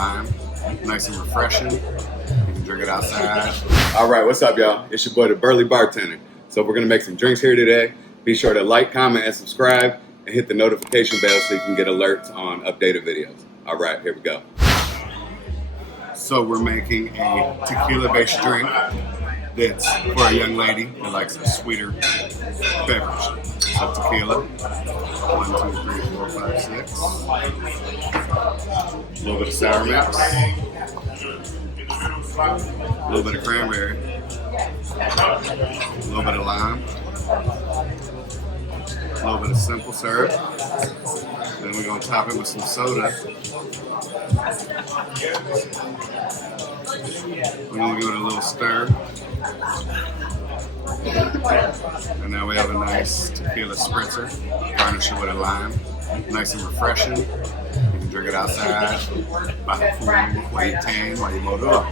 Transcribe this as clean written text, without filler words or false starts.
lime. Nice and refreshing. You can drink it outside. All right, what's up, y'all? It's your boy, the Burly Bartender. So we're gonna make some drinks here today. Be sure to like, comment, and subscribe, and hit the notification bell so you can get alerts on updated videos. All right, here we go. So we're making a tequila-based drink that's for a young lady that likes a sweeter beverage. So tequila, 1, 2, 3, 4, 5, 6. A little bit of sour mix. A little bit of cranberry. A little bit of lime. A little bit of simple syrup. Then we're going to top it with some soda. We're going to give it a little stir. And now we have a nice Tequila Spritzer. Garnish it with a lime. Nice and refreshing. You can drink it outside, by the pool, while you tan, while you load up.